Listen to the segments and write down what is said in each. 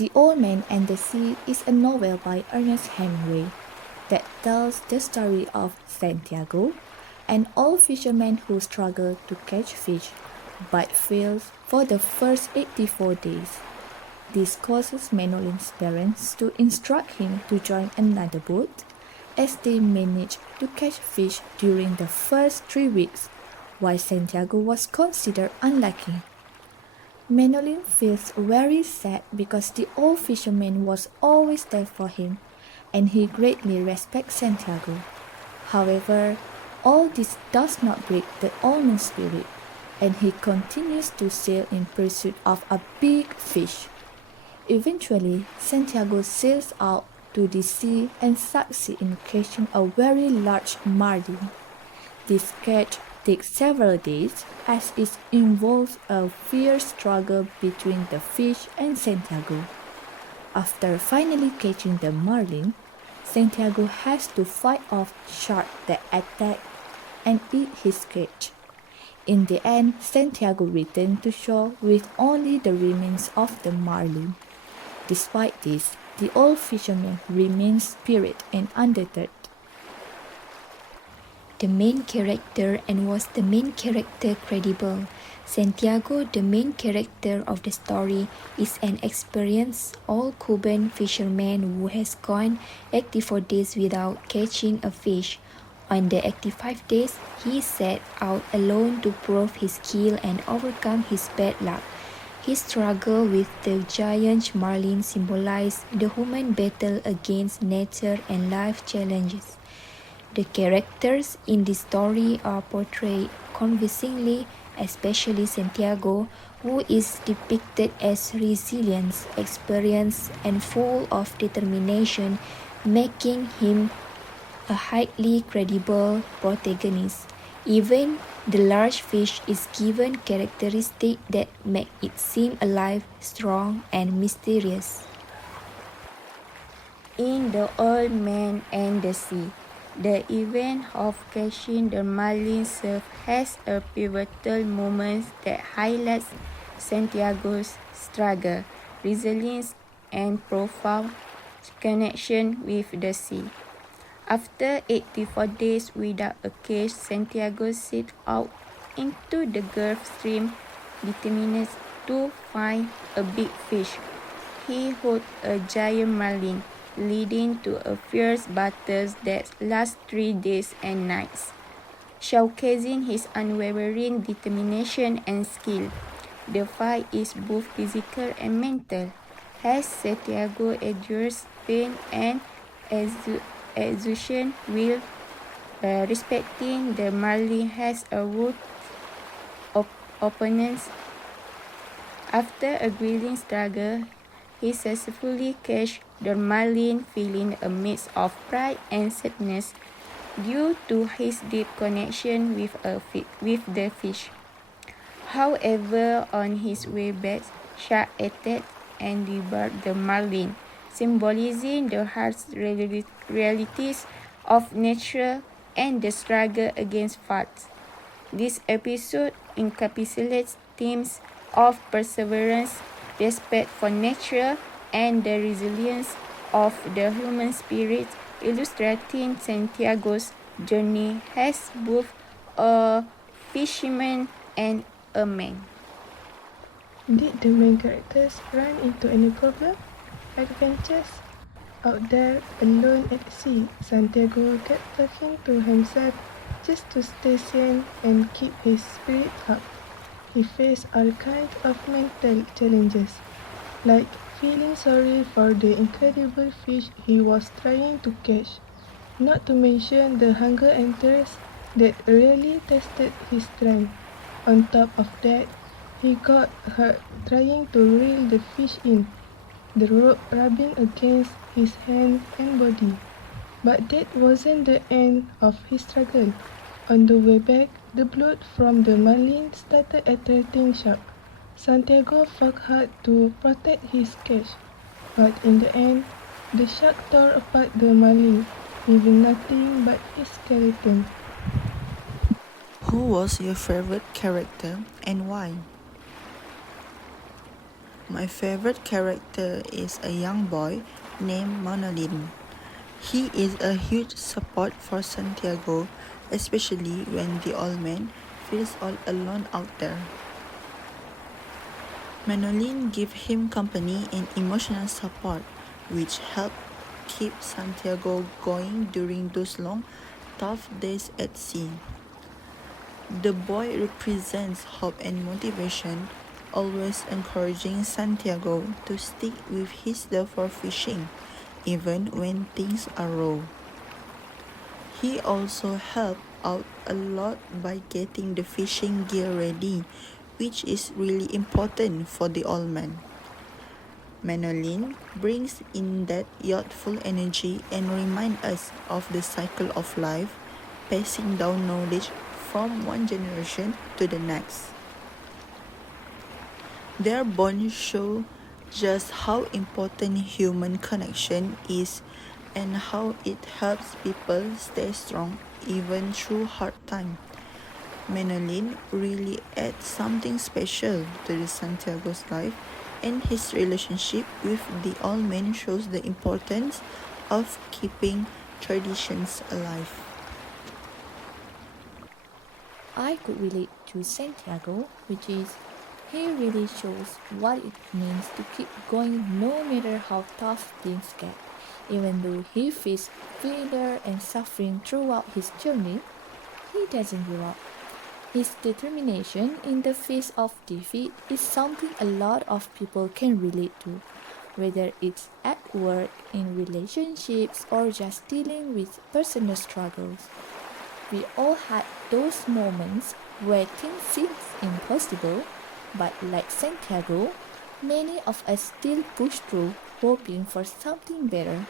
The Old Man and the Sea is a novel by Ernest Hemingway that tells the story of Santiago, an old fisherman who struggles to catch fish but fails for the first 84 days. This causes Manolin's parents to instruct him to join another boat as they manage to catch fish during the first 3 weeks, while Santiago was considered unlucky. Manolin feels very sad because the old fisherman was always there for him and he greatly respects Santiago. However, all this does not break the old man's spirit and he continues to sail in pursuit of a big fish. Eventually, Santiago sails out to the sea and succeeds in catching a very large marlin. This catch takes several days as it involves a fierce struggle between the fish and Santiago. After finally catching the marlin, Santiago has to fight off sharks that attack and eat his catch. In the end, Santiago returns to shore with only the remains of the marlin. Despite this, the old fisherman remains spirited and undeterred. The main character and was the main character credible. Santiago, the main character of the story, is an experienced old Cuban fisherman who has gone 84 days without catching a fish. On the 85th day, he set out alone to prove his skill and overcome his bad luck. His struggle with the giant marlin symbolized the human battle against nature and life challenges. The characters in this story are portrayed convincingly, especially Santiago, who is depicted as resilient, experienced, and full of determination, making him a highly credible protagonist. Even the large fish is given characteristics that make it seem alive, strong, and mysterious. In The Old Man and the Sea, the event of catching the marlin serves as a pivotal moment that highlights Santiago's struggle, resilience, and profound connection with the sea. After 84 days without a catch, Santiago set out into the Gulf Stream, determined to find a big fish. He hooked a giant marlin, leading to a fierce battle that lasts 3 days and nights. Showcasing his unwavering determination and skill, the fight is both physical and mental, as Santiago endures pain and exhaustion while respecting the marlin as a wood opponent. After a grueling struggle, he successfully catches the marlin, feeling a mix of pride and sadness due to his deep connection with the fish. However, on his way back, sharks attacked and devoured the marlin, symbolizing the harsh realities of nature and the struggle against fate. This episode encapsulates themes of perseverance, respect for nature, and the resilience of the human spirit, illustrating Santiago's journey as both a fisherman and a man. Did the main characters run into any problem? Adventures? Out there, alone at sea, Santiago kept talking to himself just to stay sane and keep his spirit up. He faced all kinds of mental challenges, like feeling sorry for the incredible fish he was trying to catch, not to mention the hunger and thirst that really tested his strength. On top of that, he got hurt trying to reel the fish in, the rope rubbing against his hand and body. But that wasn't the end of his struggle. On the way back, the blood from the marlin started attracting sharks. Santiago fought hard to protect his catch, but in the end, the shark tore apart the marlin, leaving nothing but his skeleton. Who was your favorite character and why? My favorite character is a young boy named Manolin. He is a huge support for Santiago, especially when the old man feels all alone out there. Manolin gives him company and emotional support, which help keep Santiago going during those long, tough days at sea. The boy represents hope and motivation, always encouraging Santiago to stick with his love for fishing, even when things are raw. He also helped out a lot by getting the fishing gear ready, which is really important for the old man. Manolin brings in that youthful energy and reminds us of the cycle of life, passing down knowledge from one generation to the next. Their bond show just how important human connection is and how it helps people stay strong even through hard times. Manolin really adds something special to the Santiago's life, and his relationship with the old man shows the importance of keeping traditions alive. I could relate to Santiago, which is he really shows what it means to keep going no matter how tough things get. Even though he faced failure and suffering throughout his journey, he doesn't give up. His determination in the face of defeat is something a lot of people can relate to, whether it's at work, in relationships, or just dealing with personal struggles. We all had those moments where things seem impossible, but like Santiago, many of us still push through, hoping for something better.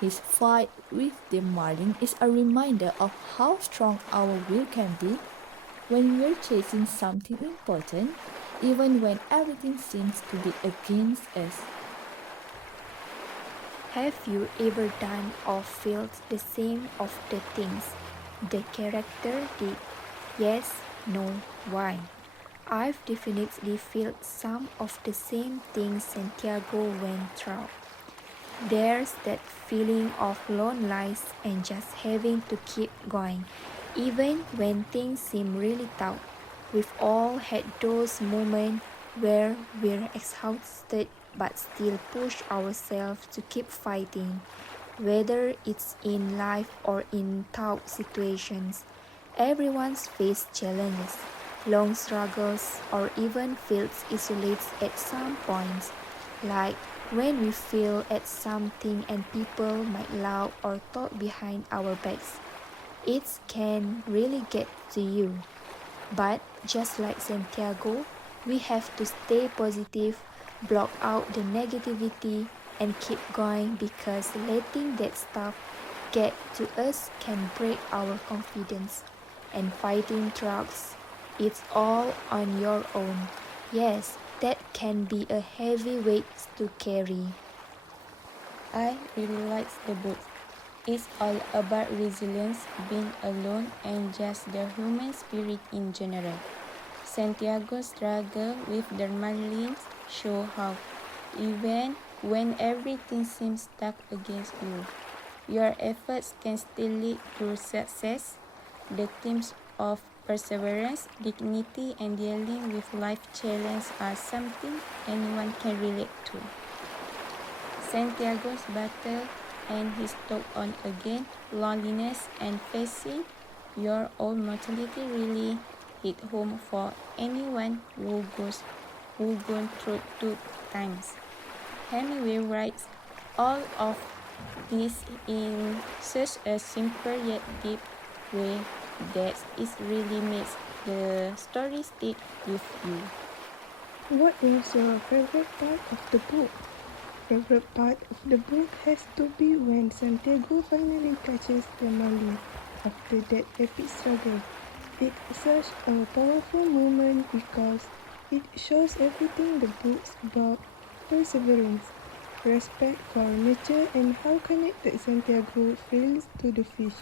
His fight with the marlin is a reminder of how strong our will can be when we're chasing something important, even when everything seems to be against us. Have you ever done or felt the same of the things the character did? Yes, no, why? I've definitely felt some of the same things Santiago went through. There's that feeling of loneliness and just having to keep going, even when things seem really tough. We've all had those moments where we're exhausted but still push ourselves to keep fighting, whether it's in life or in tough situations. Everyone's faced challenges, long struggles, or even feels isolated at some points, like when we fail at something and people might laugh or talk behind our backs. It can really get to you. But just like Santiago, we have to stay positive, block out the negativity, and keep going because letting that stuff get to us can break our confidence. And fighting trucks, it's all on your own. Yes, that can be a heavy weight to carry. I really like the book. It's all about resilience, being alone, and just the human spirit in general. Santiago's struggle with the Marlins show how, even when everything seems stuck against you, your efforts can still lead to success. The themes of perseverance, dignity, and dealing with life challenges are something anyone can relate to. Santiago's battle and his talk on again loneliness and facing your own mortality really hit home for anyone who gone through two times. Hemingway writes all of this in such a simple yet deep way that it really makes the story stick with you. What was your favorite part of the book? Favorite part of the book has to be when Santiago finally catches the Marlin after that epic struggle. It's such a powerful moment because it shows everything the book's about: perseverance, respect for nature, and how connected Santiago feels to the fish.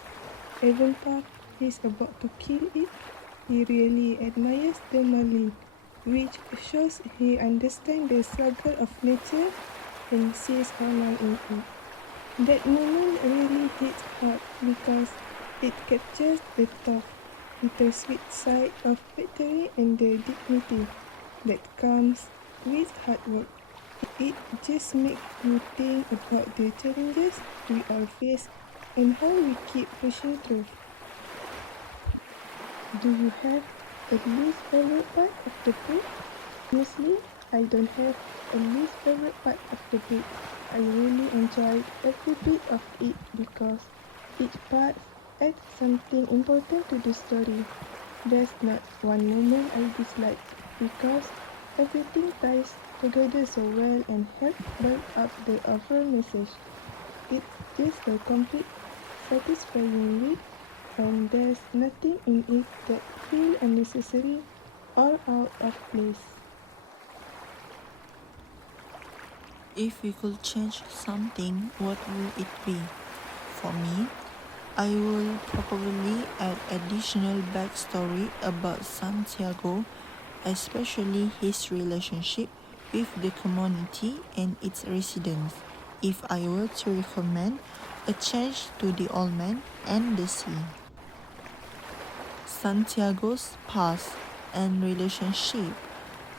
Even though he's about to kill it, he really admires the Marlin. which shows he understands the struggle of nature and sees honor in it. That moment really hits hard because it captures the tough, bittersweet side of victory and the dignity that comes with hard work. It just makes you think about the challenges we all face and how we keep pushing through. Do you have a least favorite part of the book? Honestly, I don't have a least favorite part of the book. I really enjoyed every bit of it because each part adds something important to the story. There's not one moment I dislike because everything ties together so well and helps build up the overall message. It's just a complete satisfying read and there's nothing in it that feels unnecessary or out of place. If we could change something, what would it be? For me, I will probably add additional backstory about Santiago, especially his relationship with the community and its residents. If I were to recommend a change to the Old Man and the Sea, Santiago's past and relationship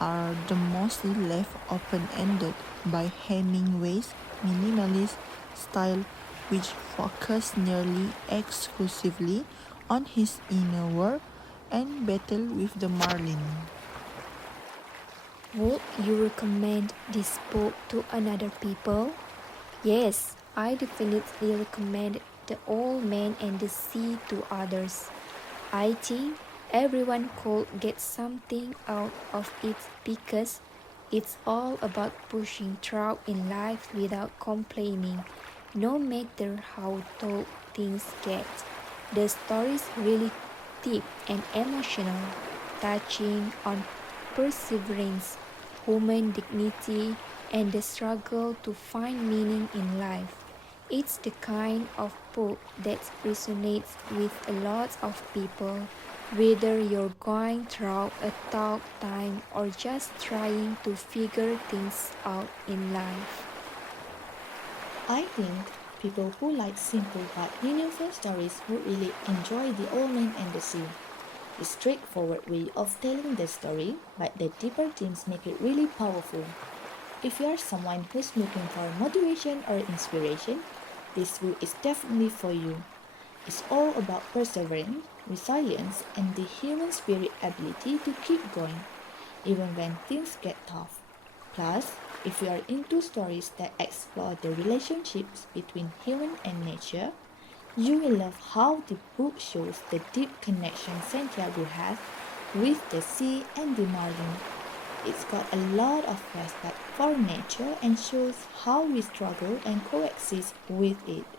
are the mostly left open-ended by Hemingway's minimalist style, which focused nearly exclusively on his inner world and battle with the Marlin. Would you recommend this book to another people? Yes, I definitely recommend The Old Man and the Sea to others. I think everyone could get something out of it because it's all about pushing through in life without complaining, no matter how tough things get. The story's really deep and emotional, touching on perseverance, human dignity, and the struggle to find meaning in life. It's the kind of book that resonates with a lot of people, whether you're going through a tough time or just trying to figure things out in life. I think people who like simple but meaningful stories would really enjoy The Old Man and the Sea. The straightforward way of telling the story, but the deeper themes make it really powerful. If you are someone who's looking for motivation or inspiration, this book is definitely for you. It's all about perseverance, resilience, and the human spirit ability to keep going, even when things get tough. Plus, if you are into stories that explore the relationships between human and nature, you will love how the book shows the deep connection Santiago has with the sea and the marine. It's got a lot of respect for nature and shows how we struggle and coexist with it.